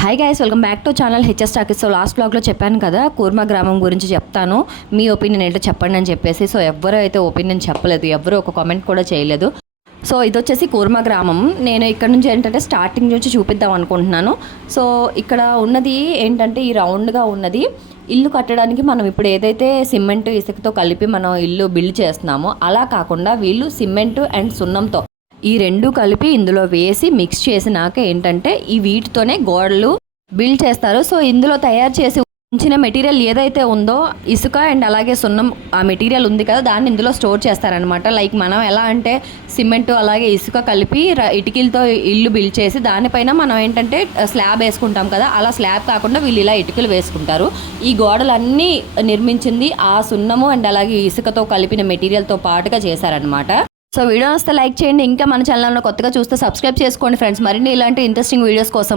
Hi guys, welcome back to channel HS talkies. So last బ్లాగ్లో చెప్పాను కదా, కూర్మా గ్రామం గురించి చెప్తాను, మీ ఒపీనియన్ ఏంటో చెప్పండి అని చెప్పేసి. సో ఎవ్వరూ అయితే ఒపీనియన్ చెప్పలేదు, ఎవ్వరూ ఒక కామెంట్ కూడా చేయలేదు. సో ఇది వచ్చేసి కూర్మా గ్రామం. నేను ఇక్కడ నుంచి ఏంటంటే స్టార్టింగ్ నుంచి చూపిద్దాం అనుకుంటున్నాను. సో ఇక్కడ ఉన్నది ఏంటంటే ఈ రౌండ్గా ఉన్నది ఇల్లు కట్టడానికి మనం ఇప్పుడు ఏదైతే సిమెంట్ ఇసుకతో కలిపి మనం ఇల్లు బిల్డ్ చేస్తున్నామో అలా కాకుండా వీళ్ళు సిమెంట్ అండ్ సున్నంతో ఈ రెండు కలిపి ఇందులో వేసి మిక్స్ చేసినాక ఏంటంటే ఈ వీటితోనే గోడలు బిల్డ్ చేస్తారు. సో ఇందులో తయారు చేసి ఉంచిన మెటీరియల్ ఏదైతే ఉందో ఇసుక అండ్ అలాగే సున్నం, ఆ మెటీరియల్ ఉంది కదా దాన్ని ఇందులో స్టోర్ చేస్తారనమాట. లైక్ మనం ఎలా అంటే సిమెంట్ అలాగే ఇసుక కలిపి ఇటుకలతో ఇల్లు బిల్డ్ చేసి దానిపైన మనం ఏంటంటే స్లాబ్ వేసుకుంటాం కదా, అలా స్లాబ్ కాకుండా వీళ్ళు ఇలా ఇటుకలు వేసుకుంటారు. ఈ గోడలన్నీ నిర్మించింది ఆ సున్నము అండ్ అలాగే ఇసుకతో కలిపిన మెటీరియల్తో పాటుగా చేశారనమాట. సో వీడియో వస్తే లైక్ చేయండి, ఇంకా మన ఛానల్లో కొత్తగా చూస్తే సబ్స్క్రైబ్ చేసుకోండి ఫ్రెండ్స్, మరిన్ని ఇలాంటి ఇంట్రెస్టింగ్ వీడియోస్ కోసం.